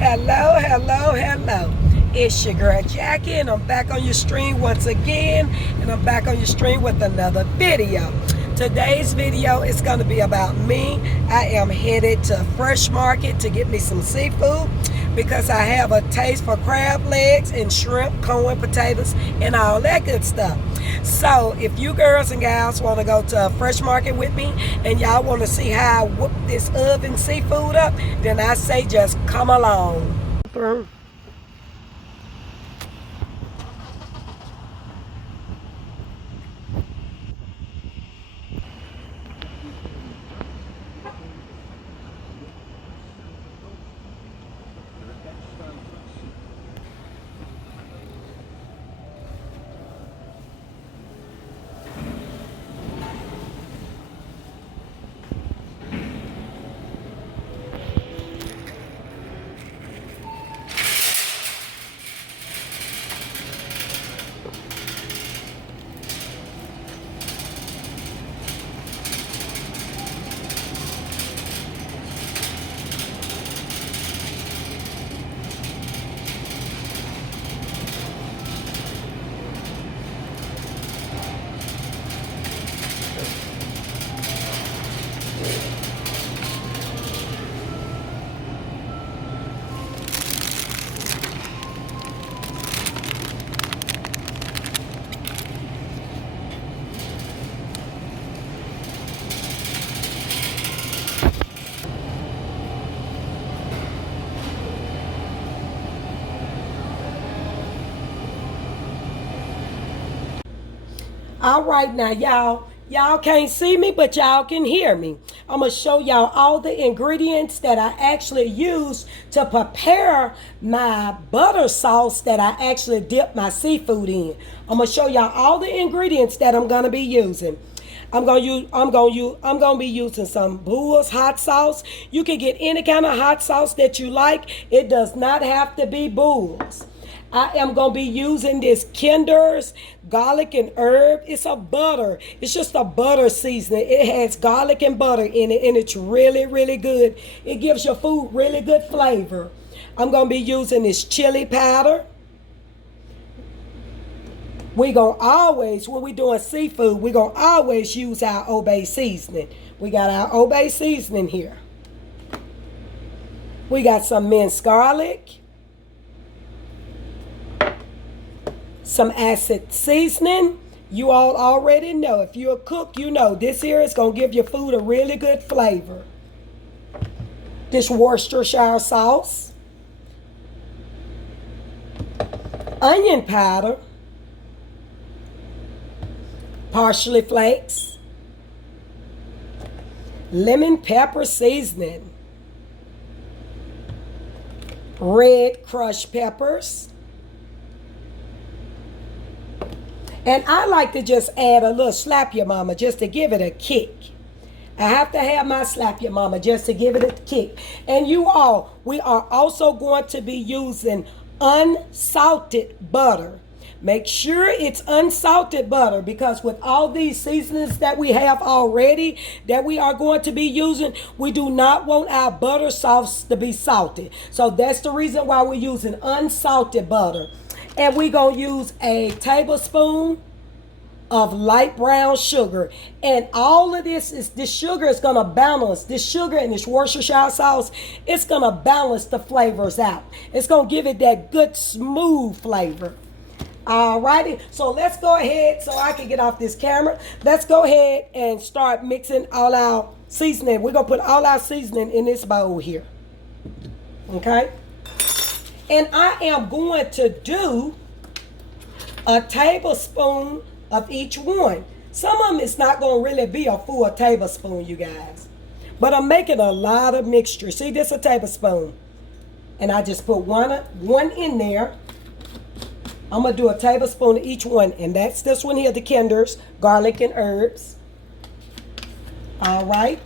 Hello, hello, hello. It's your girl Jackie, and I'm back on your stream once again, and I'm back on your stream with another video. Today's video is going to be about me. I am headed to Fresh Market to get me some seafood because I have a taste for crab legs and shrimp, corn, potatoes, and all that good stuff. So if you girls and gals want to go to Fresh Market with me and y'all want to see how I whoop this oven seafood up, then I say just come along. All right, now y'all can't see me, but y'all can hear me. I'm gonna show y'all all the ingredients that I actually use to prepare my butter sauce that I actually dip my seafood in. I'm gonna show y'all all the ingredients that I'm gonna be using. I'm gonna be using some Bull's hot sauce. You can get any kind of hot sauce that you like. It does not have to be Bull's. I am going to be using this Kinder's garlic and herb. It's a butter. It's just a butter seasoning. It has garlic and butter in it, and it's really, really good. It gives your food really good flavor. I'm going to be using this chili powder. We're going to always, when we're doing seafood, we're going to always use our Obey seasoning. We got our Obey seasoning here. We got some minced garlic. Some acid seasoning. You all already know. If you're a cook, you know this here is going to give your food a really good flavor. This Worcestershire sauce. Onion powder. Parsley flakes. Lemon pepper seasoning. Red crushed peppers. And I like to just add a little slap your mama just to give it a kick. I have to have my slap your mama just to give it a kick. And you all, we are also going to be using unsalted butter. Make sure it's unsalted butter because with all these seasonings that we have already that we are going to be using, we do not want our butter sauce to be salted. So that's the reason why we're using unsalted butter. And we're going to use a tablespoon of light brown sugar. And all of this sugar is going to balance, this sugar and this Worcestershire sauce, it's going to balance the flavors out. It's going to give it that good smooth flavor. All righty. So let's go ahead so I can get off this camera. Let's go ahead and start mixing all our seasoning. We're going to put all our seasoning in this bowl here. Okay. And I am going to do a tablespoon of each one. Some of them it's not going to really be a full tablespoon, you guys. But I'm making a lot of mixture. See, this is a tablespoon. And I just put one in there. I'm going to do a tablespoon of each one. And that's this one here, the Kinder's garlic and herbs. All right.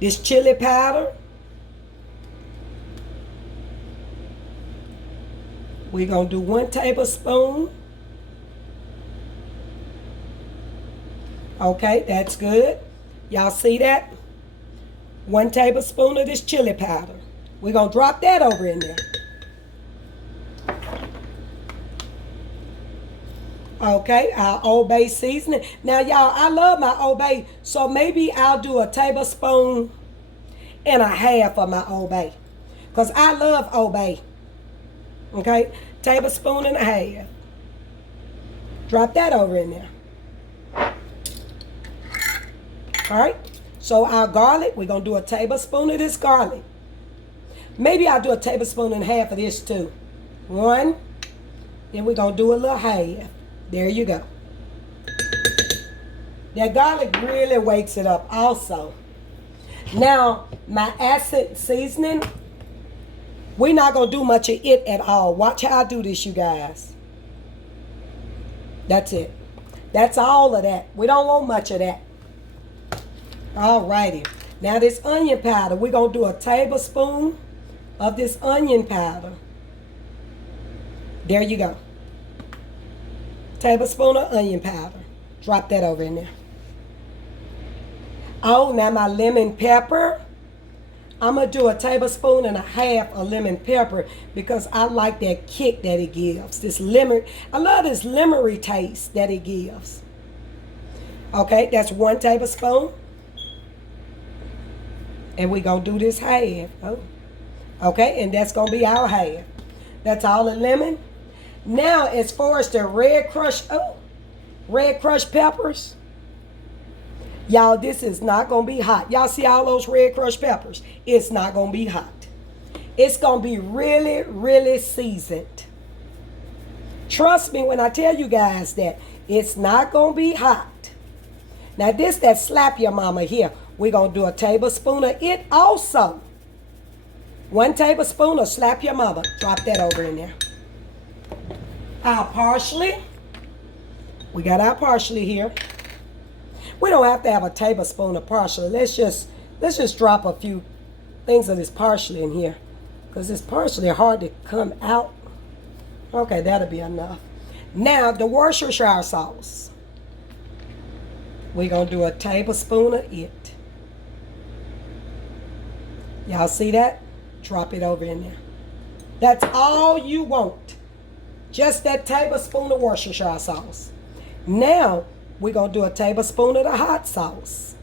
This chili powder. We're going to do 1 tablespoon. Okay, that's good. Y'all see that? 1 tablespoon of this chili powder. We're going to drop that over in there. Okay, our Old Bay seasoning. Now, y'all, I love my Old Bay, so maybe I'll do a tablespoon and a half of my Old Bay. Because I love Old Bay. Okay, tablespoon and a half. Drop that over in there. All right, so our garlic, we're going to do a tablespoon of this garlic. Maybe I'll do a tablespoon and a half of this too. One, then we're going to do a little half. There you go. That garlic really wakes it up also. Now, my acid seasoning, we're not going to do much of it at all. Watch how I do this, you guys. That's it. That's all of that. We don't want much of that. All righty. Now, this onion powder, we're going to do a tablespoon of this onion powder. There you go. Tablespoon of onion powder. Drop that over in there. Oh, now my lemon pepper. I'm going to do a tablespoon and a half of lemon pepper because I like that kick that it gives. This lemon, I love this lemony taste that it gives. Okay, that's 1 tablespoon. And we're going to do this half. Oh. Okay, and that's going to be our half. That's all the lemon. Now, as far as the red crushed peppers, y'all, this is not going to be hot. Y'all see all those red crushed peppers? It's not going to be hot. It's going to be really, really seasoned. Trust me when I tell you guys that it's not going to be hot. Now, this that slap your mama here, we're going to do a tablespoon of it also. 1 tablespoon of slap your mama. Drop that over in there. Our parsley. We got our parsley here. We don't have to have a tablespoon of parsley. Let's just drop a few things of this parsley in here. Because this parsley is hard to come out. Okay, that'll be enough. Now, the worshires sauce. We're going to do a tablespoon of it. Y'all see that? Drop it over in there. That's all you want. Just that tablespoon of worcestershire sauce. Now, we're going to do a tablespoon of the hot sauce.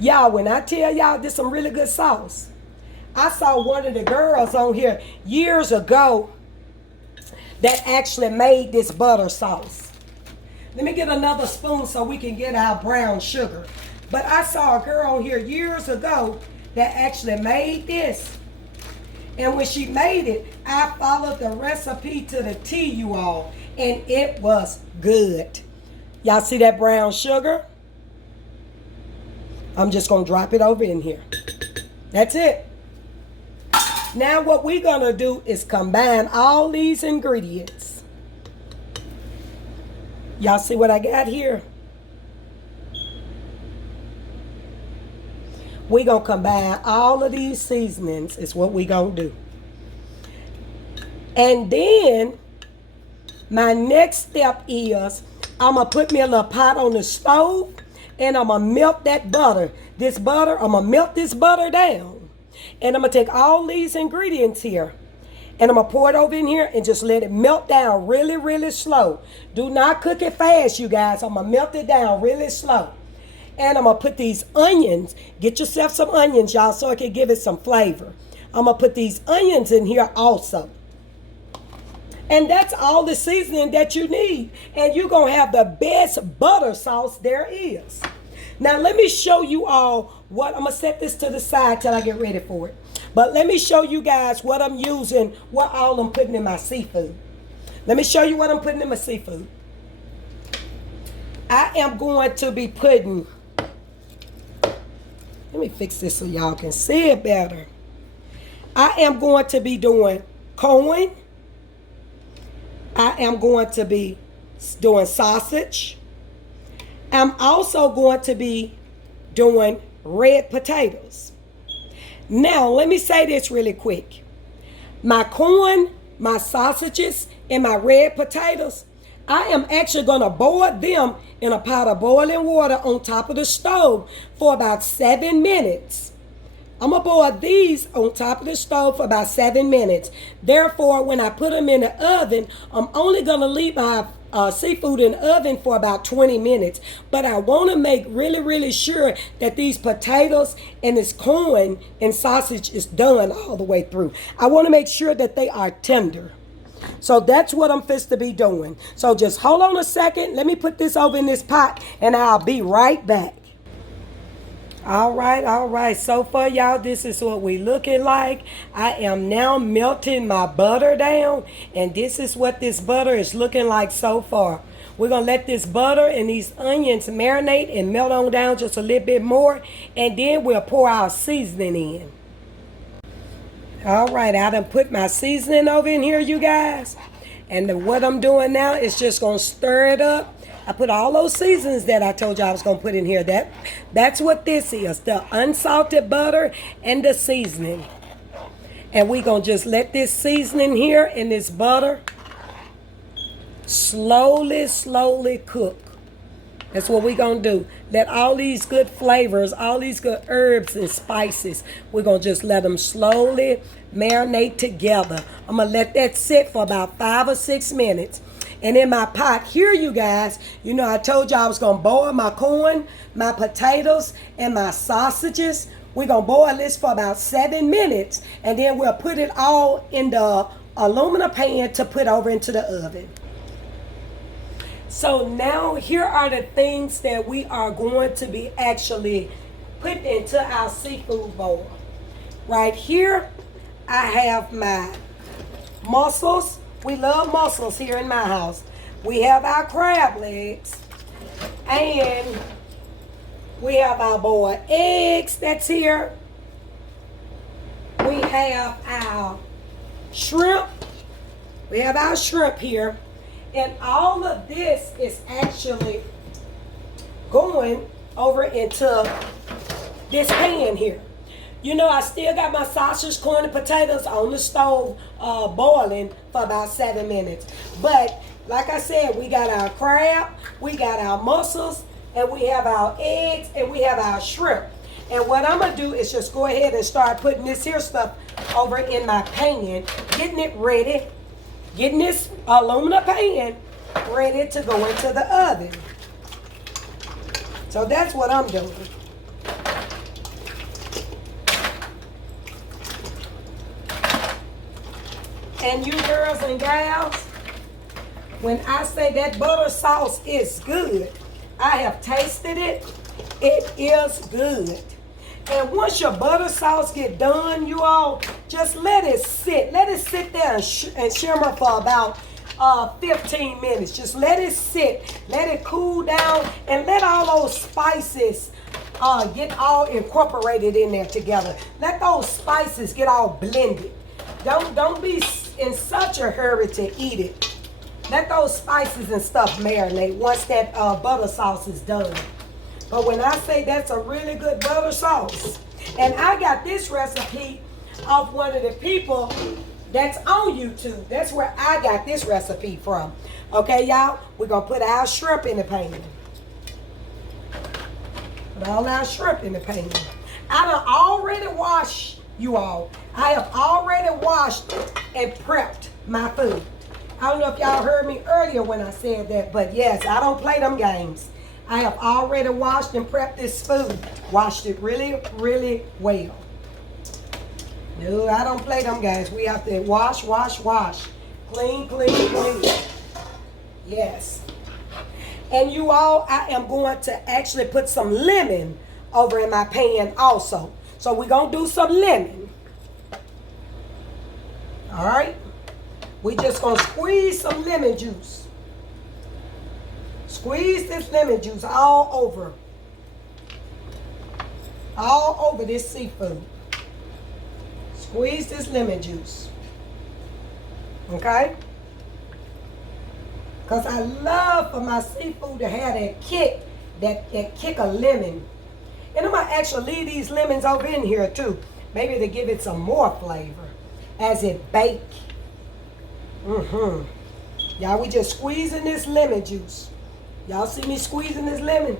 Y'all, when I tell y'all this is some really good sauce, I saw one of the girls on here years ago that actually made this butter sauce. Let me get another spoon so we can get our brown sugar. But I saw a girl on here years ago that actually made this. And when she made it, I followed the recipe to the T, you all. And it was good. Y'all see that brown sugar? I'm just going to drop it over in here. That's it. Now what we're going to do is combine all these ingredients. Y'all see what I got here? We're going to combine all of these seasonings is what we're going to do. And then my next step is I'm going to put me a little pot on the stove and I'm going to melt that butter. This butter, I'm going to melt this butter down. And I'm going to take all these ingredients here and I'm going to pour it over in here and just let it melt down really, really slow. Do not cook it fast, you guys. I'm going to melt it down really slow. And I'm going to put these onions. Get yourself some onions, y'all, so I can give it some flavor. I'm going to put these onions in here also. And that's all the seasoning that you need. And you're going to have the best butter sauce there is. Now, let me show you all what. I'm going to set this to the side till I get ready for it. But let me show you guys what I'm using, what all I'm putting in my seafood. Let me show you what I'm putting in my seafood. I am going to be putting... Let me fix this so y'all can see it better. I am going to be doing corn. I am going to be doing sausage. I'm also going to be doing red potatoes. Now, let me say this really quick. My corn, my sausages, and my red potatoes, I am actually going to boil them in a pot of boiling water on top of the stove for about 7 minutes. I'm going to boil these on top of the stove for about 7 minutes. Therefore, when I put them in the oven, I'm only going to leave my seafood in the oven for about 20 minutes. But I want to make really, really sure that these potatoes and this corn and sausage is done all the way through. I want to make sure that they are tender. So that's what I'm fixed to be doing. So just hold on a second. Let me put this over in this pot and I'll be right back. All right. So far, y'all, this is what we looking like. I am now melting my butter down, and this is what this butter is looking like so far. We're going to let this butter and these onions marinate and melt on down just a little bit more, and then we'll pour our seasoning in. All right, I done put my seasoning over in here, you guys. And what I'm doing now is just going to stir it up. I put all those seasons that I told you I was going to put in here. That's what this is, the unsalted butter and the seasoning. And we're going to just let this seasoning here and this butter slowly cook. That's what we're going to do. Let all these good flavors, all these good herbs and spices, we're going to just let them slowly marinate together. I'm going to let that sit for about 5 or 6 minutes. And in my pot here, you guys, you know I told you I was going to boil my corn, my potatoes, and my sausages. We're going to boil this for about 7 minutes. And then we'll put it all in the aluminum pan to put over into the oven. So now here are the things that we are going to be actually putting into our seafood bowl. Right here, I have my mussels. We love mussels here in my house. We have our crab legs. And we have our boiled eggs that's here. We have our shrimp. We have our shrimp here. And all of this is actually going over into this pan here. You know, I still got my sausage, corn, and potatoes on the stove boiling for about 7 minutes. But like I said, we got our crab, we got our mussels, and we have our eggs, and we have our shrimp. And what I'm going to do is just go ahead and start putting this here stuff over in my pan, getting it ready, getting this aluminum pan ready to go into the oven. So that's what I'm doing. And you girls and gals, when I say that butter sauce is good, I have tasted it. It is good. And once your butter sauce get done, you all, just let it sit. Let it sit there and shimmer for about 15 minutes. Just let it sit. Let it cool down. And let all those spices get all incorporated in there together. Let those spices get all blended. Don't be in such a hurry to eat it. Let those spices and stuff marinate once that butter sauce is done. But when I say that's a really good butter sauce, and I got this recipe off one of the people that's on YouTube. That's where I got this recipe from. Okay, y'all? We're going to put our shrimp in the pan. Put all our shrimp in the pan. I done already washed, you all. I have already washed and prepped my food. I don't know if y'all heard me earlier when I said that, but yes, I don't play them games. I have already washed and prepped this food. Washed it really, really well. No, I don't play them games. We have to wash. Clean. Yes. And you all, I am going to actually put some lemon over in my pan also. So we're going to do some lemon. All right. We just going to squeeze some lemon juice. Squeeze this lemon juice all over this seafood. Squeeze this lemon juice. Okay? Because I love for my seafood to have that kick, that kick of lemon. And I'm going to actually leave these lemons over in here too. Maybe to give it some more flavor as it bakes. Y'all, we just squeezing this lemon juice. Y'all see me squeezing this lemon?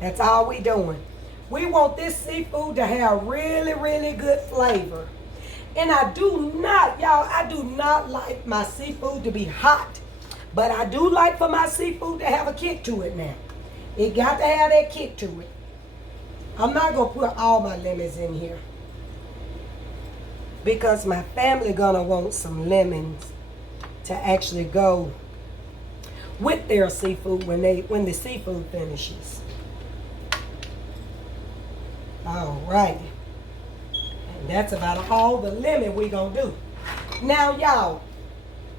That's all we doing. We want this seafood to have really, really good flavor. And I do not, y'all, I do not like my seafood to be hot. But I do like for my seafood to have a kick to it now. It got to have that kick to it. I'm not going to put all my lemons in here, because my family gonna want some lemons to actually go with their seafood when the seafood finishes. All right. And that's about all the lemon we gonna do. Now, y'all,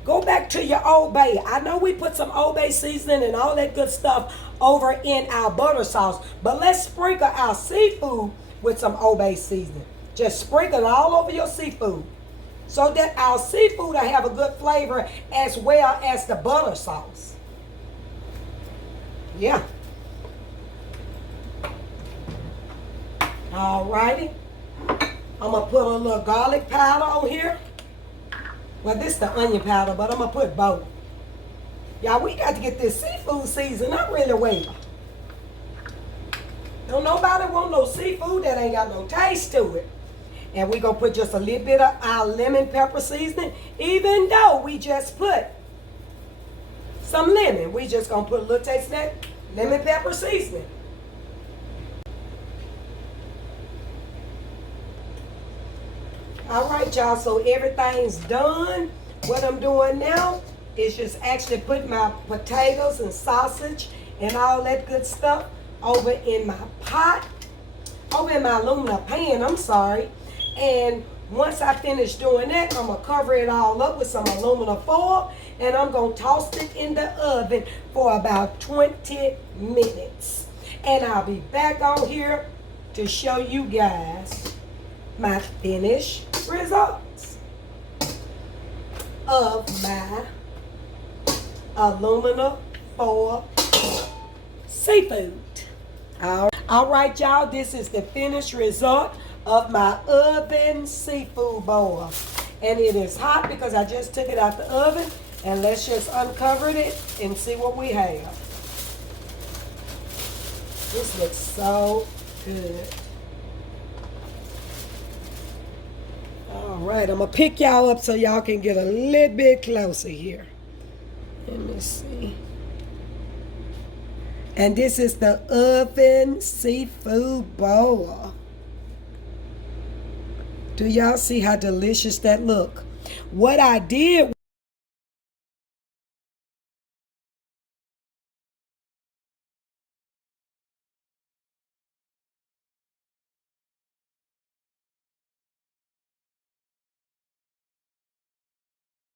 go back to your Old Bay. I know we put some Old Bay seasoning and all that good stuff over in our butter sauce, but let's sprinkle our seafood with some Old Bay seasoning. Just sprinkle it all over your seafood so that our seafood will have a good flavor as well as the butter sauce. Yeah. Alrighty. I'm going to put a little garlic powder on here. Well, this is the onion powder, but I'm going to put both. Y'all, we got to get this seafood seasoned up really well. Don't nobody want no seafood that ain't got no taste to it. And we're going to put just a little bit of our lemon pepper seasoning. Even though we just put some lemon, we just going to put a little taste of that lemon pepper seasoning. All right, y'all, so everything's done. What I'm doing now is just actually putting my potatoes and sausage and all that good stuff over in my pot, over in my aluminum pan, I'm sorry. And once I finish doing that, I'm going to cover it all up with some aluminum foil, and I'm going to toss it in the oven for about 20 minutes. And I'll be back on here to show you guys my finished results of my aluminum foil seafood. All right, y'all, this is the finished result of my oven seafood boil. And it is hot because I just took it out the oven. And let's just uncover it and see what we have. This looks so good. All right, I'm going to pick y'all up so y'all can get a little bit closer here. Let me see. And this is the oven seafood boil. Do y'all see how delicious that look? What I did